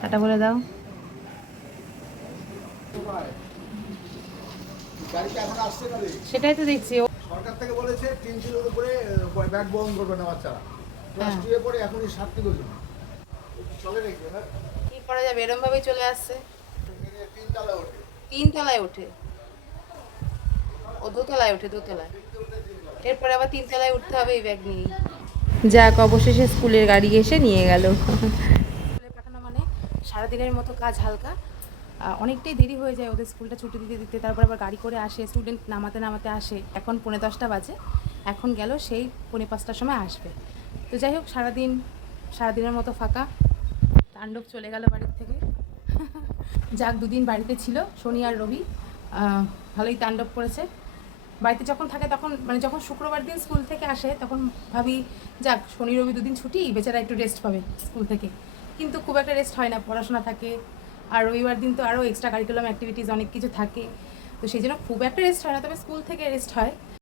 Tata বলে দাও। সেটাই তো দেখছি। সরকার থেকে বলেছে 3 কিলোর উপরে ব্যাগ বহন করবে না বাচ্চারা। ক্লাস 2 এ পড়ে এখনই 7 কিলো জন চলে নাকি না? কি করা যাবে, এরম ভাবেই চলে আসছে। 3 তলা ওঠে। 3 তলায় ওঠে, ও 2 তলায় ওঠে, 2 তলায়। এরপরে আবার 3 তলায় উঠতে হবে এই ব্যাগ নিয়ে। যাক, অবশেষে স্কুলের গাড়ি এসে নিয়ে গেল। স্কুলে পাঠানো মানে সারাদিনের মতো কাজ হালকা। অনেকটাই দেরি হয়ে যায় ওদের স্কুলটা ছুটি দিতে দিতে, তারপর আবার গাড়ি করে আসে, স্টুডেন্ট নামাতে নামাতে আসে। এখন 10:45 বাজে, এখন গেল, সেই 4:45টার সময় আসবে। তো যাই হোক, সারাদিনের মতো ফাঁকা। তাণ্ডব চলে গেল বাড়ির থেকে। যাক, 2 দিন বাড়িতে ছিল, শনি আর রবি, ভালোই তাণ্ডব করেছে। বাড়িতে যখন থাকে তখন, মানে যখন শুক্রবার দিন স্কুল থেকে আসে তখন ভাবি যাক শনি রবি 2 দিন ছুটি, বেচারা একটু রেস্ট পাবে স্কুল থেকে। কিন্তু খুব একটা রেস্ট হয় না, পড়াশোনা থাকে। আর রবিবার দিন তো আরও এক্সট্রা কারিকুলাম অ্যাক্টিভিটিস অনেক কিছু থাকে, তো সেই জন্য খুব একটা রেস্ট হয় না, তবে স্কুল থেকে রেস্ট হয়।